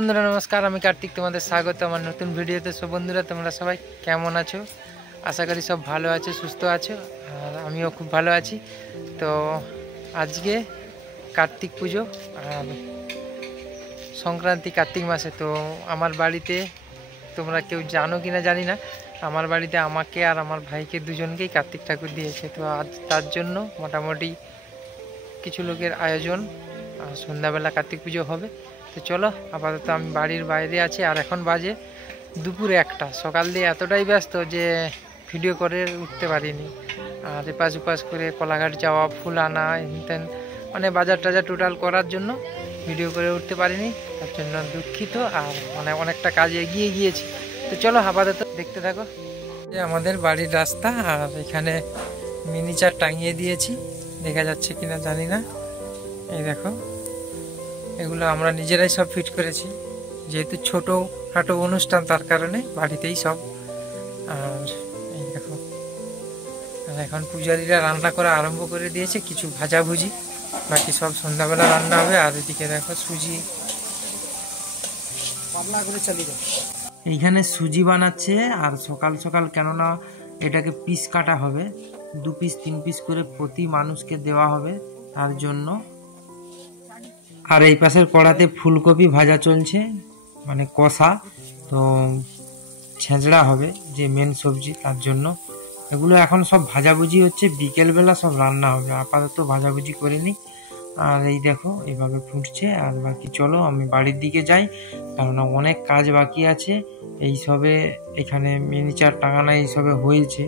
বন্ধুরা নমস্কার, আমি কার্তিক, তোমাদের স্বাগত আমার নতুন ভিডিওতে। সব বন্ধুরা তোমরা সবাই কেমন আছো? আশা করি সব ভালো আছো, সুস্থ আছো, আর আমিও খুব ভালো আছি। তো আজকে কার্তিক পুজো আর সংক্রান্তি, কার্তিক মাসে। তো আমার বাড়িতে তোমরা কেউ জানো কি না জানি না, আমার বাড়িতে আমাকে আর আমার ভাইকে দুজনকেই কার্তিক ঠাকুর দিয়েছে। তো আজ তার জন্য মোটামুটি কিছু লোকের আয়োজন, আর সন্ধ্যাবেলা কার্তিক পুজো হবে। তো চলো, আপাতত আমি বাড়ির বাইরে আছি, আর এখন বাজে দুপুরে 1টা। সকাল দিয়ে এতটাই ব্যস্ত যে ভিডিও করে উঠতে পারিনি। আর এপাশ ওপাশ করে কোলাঘাট যাওয়া, ফুল আনা, হেনতেন মানে বাজার টাজার টোটাল করার জন্য ভিডিও করে উঠতে পারিনি, তার জন্য দুঃখিত। আর মানে অনেকটা কাজ এগিয়ে গিয়েছি। তো চলো আপাতত দেখতে থাকো। যে আমাদের বাড়ির রাস্তা, আর এখানে মিনিচার টাঙিয়ে দিয়েছি, দেখা যাচ্ছে কিনা জানি না। এই দেখো, এগুলো আমরা নিজেরাই সব ফিট করেছি, যেহেতু ছোটো খাটো অনুষ্ঠান, তার কারণে বাড়িতেই সব। আর এই দেখো, আর এখন পূজারীরা রান্না করা আরম্ভ করে দিয়েছে, কিছু ভাজাভুজি, বাকি সব সন্ধ্যাবেলা রান্না হবে। আর এদিকে দেখো সুজি পাতলা করে চালিয়ে যাবে, এইখানে সুজি বানাচ্ছে। আর সকাল সকাল, কেননা এটাকে পিস কাটা হবে, 2 পিস 3 পিস করে প্রতি মানুষকে দেওয়া হবে, তার জন্য। আর এই পাশের কড়াতে ফুলকপি ভাজা চলছে, মানে কষা। তো ছেঁচড়া হবে, যে মেন সবজি, তার জন্য এগুলো এখন সব ভাজাভুজি হচ্ছে। বিকেলবেলা সব রান্না হবে, আপাতত ভাজাভুজি করিনি। আর এই দেখো এইভাবে ফুটছে। আর বাকি চলো আমি বাড়ির দিকে যাই, কেননা অনেক কাজ বাকি আছে। এইসবে এখানে মিনিচার টাঙানো এইসবে হয়েছে।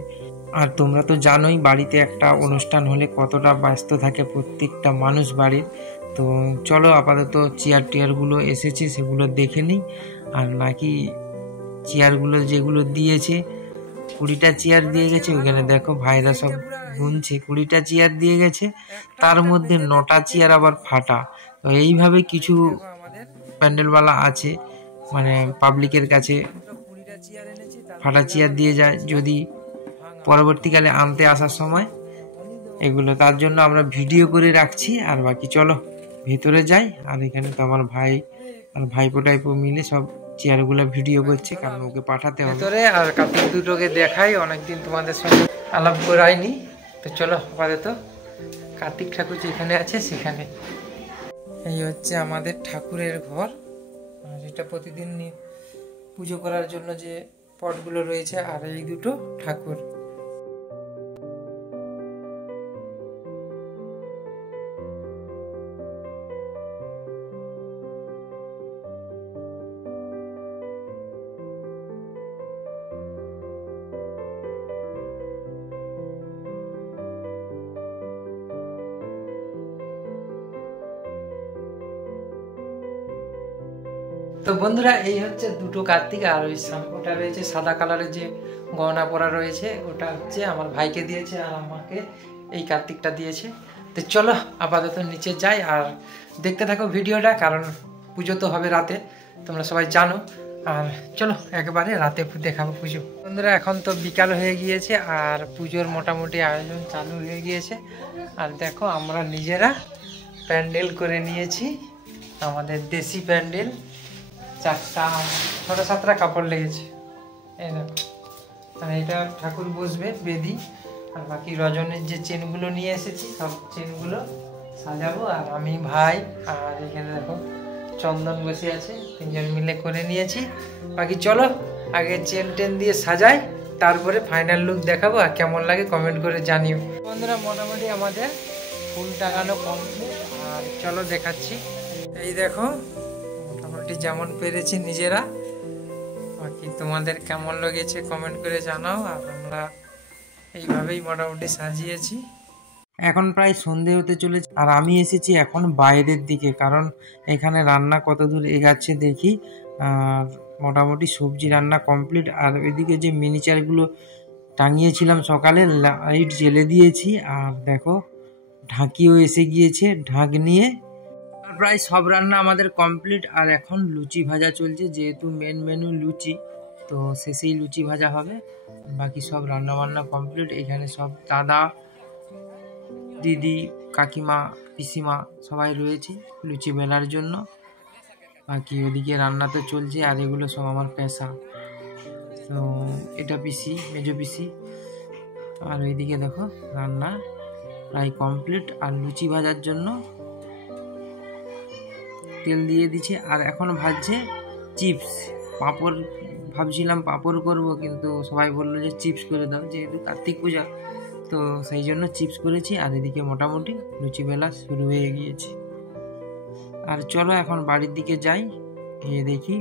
আর তোমরা তো জানোই বাড়িতে একটা অনুষ্ঠান হলে কতটা ব্যস্ত থাকে প্রত্যেকটা মানুষ বাড়ির। তো চলো আপাতত চেয়ার টেয়ারগুলো এসেছে সেগুলো দেখে নিই। আর নাকি চেয়ারগুলো যেগুলো দিয়েছে, 20টা চেয়ার দিয়ে গেছে। ওখানে দেখো ভাইরা সব গুনছে, 20টা চেয়ার দিয়ে গেছে, তার মধ্যে 9টা চেয়ার আবার ফাটা। তো এইভাবে কিছু প্যান্ডেলওয়ালা আছে, মানে পাবলিকের কাছে ফাটা চেয়ার দিয়ে যায়, যদি পরবর্তীকালে আনতে আসার সময় এগুলো, তার জন্য আমরা ভিডিও করে রাখছি। আর বাকি চলো ভেতরে যাই। আর এখানে তো আমার ভাই আর ভাইপো টাইপো মিলে সব চেয়ারগুলো ভিডিও করছে, কারণ ওকে পাঠাতে হবে ভেতরে। আর কার্তিক দুটোকে দেখাই, অনেকদিন তোমাদের সঙ্গে আলাপ করাইনি। তো চলো আপাতত কার্তিক ঠাকুর যেখানে আছে সেখানে। এই হচ্ছে আমাদের ঠাকুরের ঘর, আর এটা প্রতিদিন পুজো করার জন্য যে পটগুলো রয়েছে। আর এই দুটো ঠাকুর। তো বন্ধুরা, এই হচ্ছে দুটো কার্তিক। আর ওই ওটা রয়েছে সাদা কালারের যে গহনা পরা রয়েছে, ওটা হচ্ছে আমার ভাইকে দিয়েছে, আর আমাকে এই কার্তিকটা দিয়েছে। তো চলো আপাতত নিচে যাই, আর দেখতে থাকো ভিডিওটা, কারণ পুজো তো হবে রাতে, তোমরা সবাই জানো। আর চলো একেবারে রাতে দেখাবো পুজো। বন্ধুরা, এখন তো বিকাল হয়ে গিয়েছে, আর পুজোর মোটামুটি আয়োজন চালু হয়ে গিয়েছে। আর দেখো, আমরা নিজেরা প্যান্ডেল করে নিয়েছি, আমাদের দেশি প্যান্ডেল। 4টা 6টা 7টা কাপড় লেগেছে, এই দেখো। আর এটা ঠাকুর বসবে বেদি। আর বাকি রজনীর যে চেনগুলো নিয়ে এসেছি, সব চেনগুলো সাজাবো। আর আমি, ভাই, আর এখানে দেখো চন্দন বসে আছে, 3জন মিলে করে নিয়েছি। বাকি চলো আগে চেন টেন দিয়ে সাজাই, তারপরে ফাইনাল লুক দেখাবো। আর কেমন লাগে কমেন্ট করে জানিও। বন্ধুরা, মোটামুটি আমাদের ফুল টাঙানো কমপ্লিট। আর চলো দেখাচ্ছি। এই দেখো, মোটামুটি যেমন পেরেছি নিজেরা। বাকি তোমাদের কেমন লেগেছে কমেন্ট করে জানাও। আর আমরা এইভাবেই মোটামুটি সাজিয়েছি। এখন প্রায় সন্ধে হতে চলেছে, আর আমি এসেছি এখন বাইরের দিকে, কারণ এখানে রান্না কত দূর এগাচ্ছে দেখি। আর মোটামুটি সবজি রান্না কমপ্লিট। আর ওইদিকে যে মিনিচারগুলো টাঙিয়েছিলাম সকালে, লাইট জ্বেলে দিয়েছি। আর দেখো ঢাকিও এসে গিয়েছে, ঢাক নিয়ে। প্রায় সব রান্না আমাদের কমপ্লিট। আর এখন লুচি ভাজা চলছে, যেহেতু মেন মেনু লুচি, তো শেষেই লুচি ভাজা হবে। বাকি সব রান্না বান্না কমপ্লিট। এখানে সব দাদা, দিদি, কাকিমা, পিসিমা সবাই রয়েছে লুচি বেলার জন্য। বাকি ওদিকে রান্না তো চলছে, আর এগুলো সব আমার পেশা। তো এটা পিসি, মেজো পিসি। আর ওইদিকে দেখো রান্না প্রায় কমপ্লিট। আর লুচি ভাজার জন্য তেল দিয়ে দিচ্ছে, আর এখন ভাজছে চিপস। পাঁপড় ভাবছিলাম পাঁপড় করব, কিন্তু সবাই বললো যে চিপস করে দাও, যেহেতু কার্তিক পূজা, তো সেই জন্য চিপস করেছি। আর এদিকে মোটামুটি লুচি বেলা শুরু হয়ে গিয়েছে। আর চলো এখন বাড়ির দিকে যাই, গিয়ে দেখি,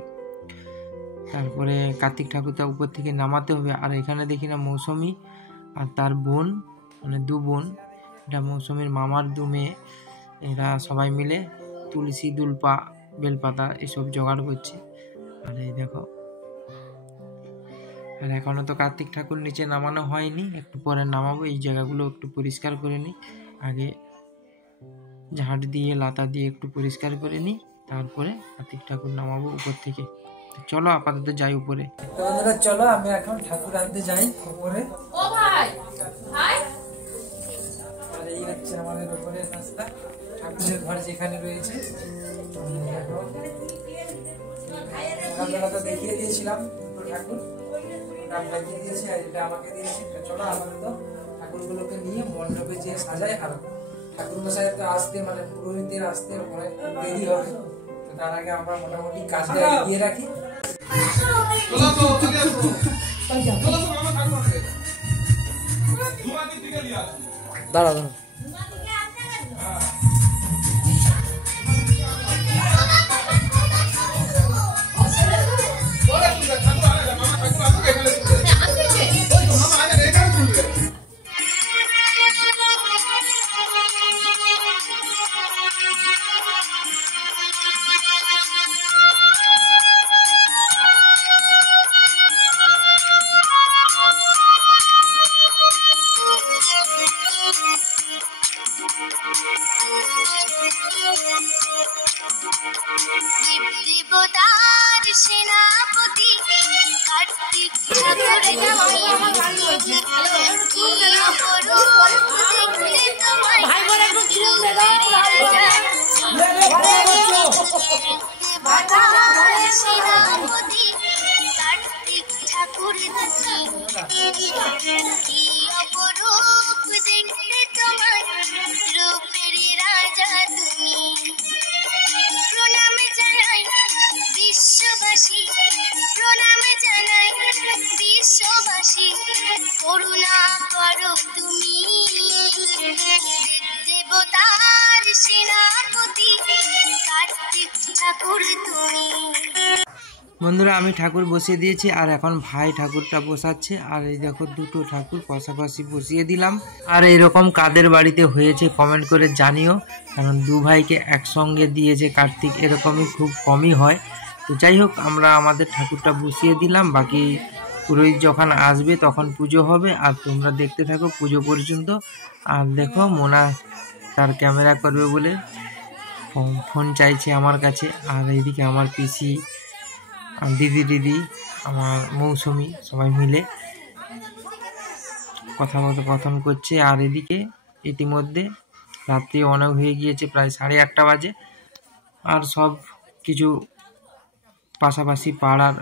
তারপরে কার্তিক ঠাকুরটা উপর থেকে নামাতে হবে। আর এখানে দেখি না মৌসুমি আর তার বোন, মানে দু বোন, এটা মৌসুমির মামার দু মেয়ে, এরা সবাই মিলে তুলসী, দুলপা, বেলপাতা এসব জোগাড় করছে। আর এই দেখো, আর এখনো তো কার্তিক ঠাকুর নিচে নামানো হয়নি, একটু পরে নামাবো। এই জায়গাগুলো একটু পরিষ্কার করে নিই, আগে ঝাঁট দিয়ে লাতা দিয়ে একটু পরিষ্কার করে নিই, তারপরে কার্তিক ঠাকুর নামাবো উপর থেকে। চলো আপাতত যাই উপরে। তো বন্ধুরা চলো আমি এখন ঠাকুর আনতে যাই উপরে। ও ভাই ভাই, আর এই হচ্ছে আমাদের উপরের রাস্তা, ঠাকুরের ঘর যেখানে রয়েছে। সকালবেলা তো দেখিয়ে দিয়েছিলাম দুটো ঠাকুর, আপনাকে দিয়েছি আর এটা আমাকে দিয়েছি। চলো আপাতত ঠাকুরগুলোকে নিয়ে মণ্ডপে যেয়ে সাজাই। আর ঠাকুর মশাই তো আসতে, মানে পুরোহিতের আসতে অনেক দেরি হবে, তো তার আগে আমরা মোটামুটি কাজটা এগিয়ে রাখি। দাঁড়া দাঁড়া, দেবতার সেনাপতি কার্তিক ঠাকুর কি অপরূপ দেখতে তোমার, রূপের রাজা তুমি। প্রণাম জানাই বিশ্ববাসী, প্রণাম জানাই বিশ্ববাসী, করুণা করো তুমি। দেবতার সেনাপতি কার্তিক ঠাকুর তুমি। বন্ধুরা আমি ঠাকুর বসিয়ে দিয়েছি, আর এখন ভাই ঠাকুরটা বসাচ্ছে। আর এই দেখো দুটো ঠাকুর পাশাপাশি বসিয়ে দিলাম। আর এইরকম কাদের বাড়িতে হয়েছে কমেন্ট করে জানিও, কারণ দু ভাইকে একসঙ্গে দিয়েছে কার্তিক, এরকমই খুব কমই হয়। তো যাই হোক, আমরা আমাদের ঠাকুরটা বসিয়ে দিলাম, বাকি পুরোহিত যখন আসবে তখন পুজো হবে। আর তোমরা দেখতে থাকো পুজো পর্যন্ত। আর দেখো মোনা তার ক্যামেরা করবে বলে ফোন চাইছে আমার কাছে। আর এইদিকে আমার পিসি, দিদি, আমার মৌসুমি, সবাই মিলে কথোপকথন করছে। আর এদিকে ইতিমধ্যে রাত্রি অনেক হয়ে গিয়েছে, প্রায় 8:30 বাজে। আর সব কিছু পাশাপাশি পাড়ার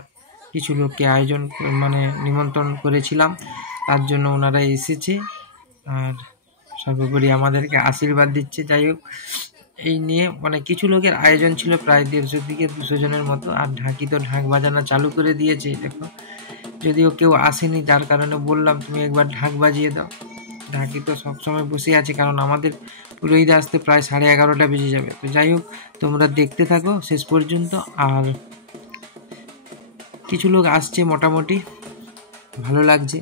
কিছু লোককে আয়োজন, মানে নিমন্ত্রণ করেছিলাম, তার জন্য ওনারা এসেছে। আর সর্বোপরি আমাদেরকে আশীর্বাদ দিচ্ছে। যাই হোক, এই নিয়ে মানে কিছু লোকের আয়োজন ছিল, প্রায় 150 থেকে 200 জনের মতো। আর ঢাকি তো ঢাক বাজানো চালু করে দিয়েছে দেখো, যদিও কেউ আসেনি, যার কারণে বললাম তুমি একবার ঢাক বাজিয়ে দাও। ঢাকি তো সবসময় বসে আছে, কারণ আমাদের পুরোহিত আসতে প্রায় 11:30 বেজে যাবে। তো যাই হোক, তোমরা দেখতে থাকো শেষ পর্যন্ত। আর কিছু লোক আসছে, মোটামুটি ভালো লাগছে।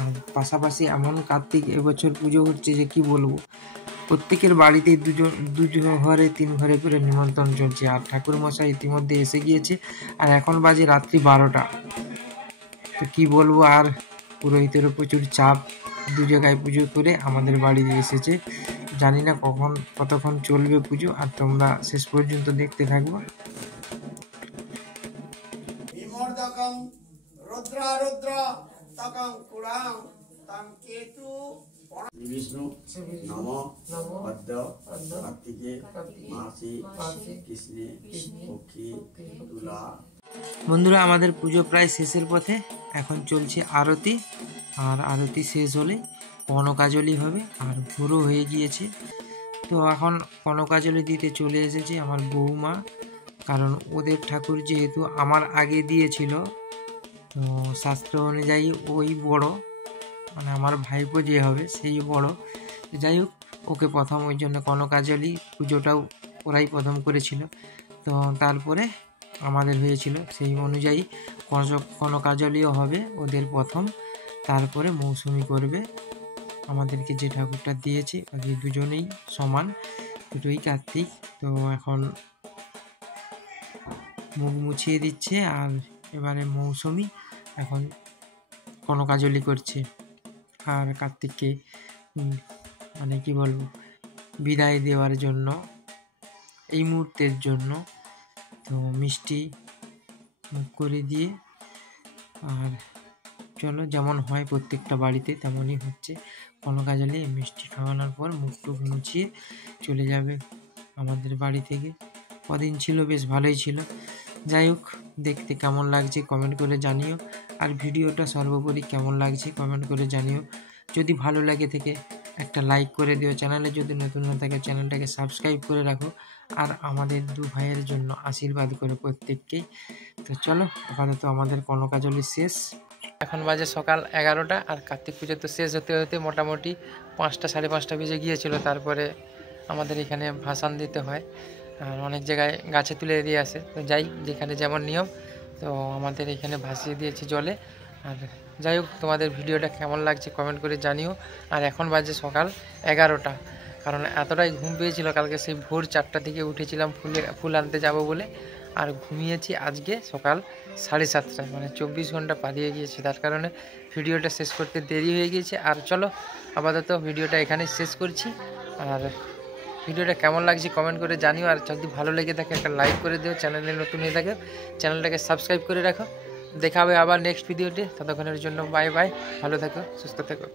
আর পাশাপাশি এমন কার্তিক এবছর পুজো হচ্ছে যে কি বলবো, প্রত্যেকের বাড়িতেই দু ঘরে 3 ঘরে করে নিমন্ত্রণ চলছে। আর ঠাকুর মশাই ইতিমধ্যে এসে গিয়েছে, আর এখন বাজে রাত্রি 12টা। তো কি বলবো, আর পুরোহিতেরও প্রচুর চাপ, 2 জায়গায় পুজো করে আমাদের বাড়িতে এসেছে। জানি না কতক্ষণ চলবে পুজো, আর তোমরা শেষ পর্যন্ত দেখতে থাকবো। রুদ্রা রুদ্র তকং পুরাং তং কেতু বিষ্ণু নম পদ্ম কার্তিকে মাসি কৃষ্ণে পক্ষী তুলা। বন্ধুরা, আমাদের পুজো প্রায় শেষের পথে। এখন চলছে আরতি, আর আরতি শেষ হলে কনকাজলি হবে, আর ভোরও হয়ে গিয়েছে। তো এখন কনকাজলি দিতে চলে এসেছে আমার বৌমা, কারণ ওদের ঠাকুর যেহেতু আমার আগে দিয়েছিল, তো শাস্ত্র অনুযায়ী ওই বড়, মানে আমার ভাইপো যে হবে সেই বড়। যাই হোক, ওকে প্রথম ওই জন্য কনকাজলি পুজোটাও ওরাই প্রথম করেছিল, তো তারপরে আমাদের হয়েছিল। সেই অনুযায়ী কনকাজলিও হবে ওদের প্রথম, তারপরে মৌসুমি করবে। আমাদেরকে যে ঠাকুরটা দিয়েছে বাকি দুজনেই সমান, দুটোই কার্তিক। তো এখন মুখ মুছিয়ে দিচ্ছে, আর এবারে মৌসুমি এখন কনকাজলি করছে। আর কার্তিককে মানে কি বলবো, বিদায় দেওয়ার জন্য, এই মুহূর্তের জন্য তো মিষ্টি মুখ করে দিয়ে, আর চলো যেমন হয় প্রত্যেকটা বাড়িতে তেমনই হচ্ছে। কনকাজলি মিষ্টি খাওয়ানোর পর মুখ টুক মুছিয়ে চলে যাবে আমাদের বাড়ি থেকে। কদিন ছিল বেশ ভালোই ছিল। যাই হোক, দেখতে কেমন লাগছে কমেন্ট করে জানিও, আর ভিডিওটা সর্বোপরি কেমন লাগছে কমেন্ট করে জানিও। যদি ভালো লাগে থেকে একটা লাইক করে দিও, চ্যানেলে যদি নতুন হয়ে থাকে চ্যানেলটাকে সাবস্ক্রাইব করে রাখো, আর আমাদের দু ভাইয়ের জন্য আশীর্বাদ করো প্রত্যেককেই। তো চলো, আপাতত আমাদের কনকাজলি শেষ। এখন বাজে সকাল 11টা, আর কার্তিক পুজো তো শেষ হতে হতে মোটামুটি 5টা সাড়ে 5টা বেজে গিয়েছিল। তারপরে আমাদের এখানে ভাসান দিতে হয়, আর অনেক জায়গায় গাছে তুলে দিয়ে আসে। তো যাই, যেখানে যেমন নিয়ম, তো আমাদের এখানে ভাসিয়ে দিয়েছে জলে। আর যাই হোক, তোমাদের ভিডিওটা কেমন লাগছে কমেন্ট করে জানিও। আর এখন বাজে সকাল 11টা, কারণ এতটাই ঘুম পেয়েছিল। কালকে সেই ভোর 4টা থেকে উঠেছিলাম ফুল আনতে যাব বলে, আর ঘুমিয়েছি আজকে সকাল 7:30টায়, মানে 24 ঘন্টা পালিয়ে গিয়েছে। তার কারণে ভিডিওটা শেষ করতে দেরি হয়ে গিয়েছে। আর চলো, আপাতত ভিডিওটা এখানেই শেষ করছি। আর ভিডিওটা কেমন লাগছে কমেন্ট করে জানিও, আর যদি ভালো লেগে থাকে একটা লাইক করে দিও, চ্যানেলে নতুন হয়ে থাকে চ্যানেলটাকে সাবস্ক্রাইব করে রাখো। দেখা হবে আবার নেক্সট ভিডিওতে, ততক্ষণের জন্য বাই বাই, ভালো থাকো, সুস্থ থাকো।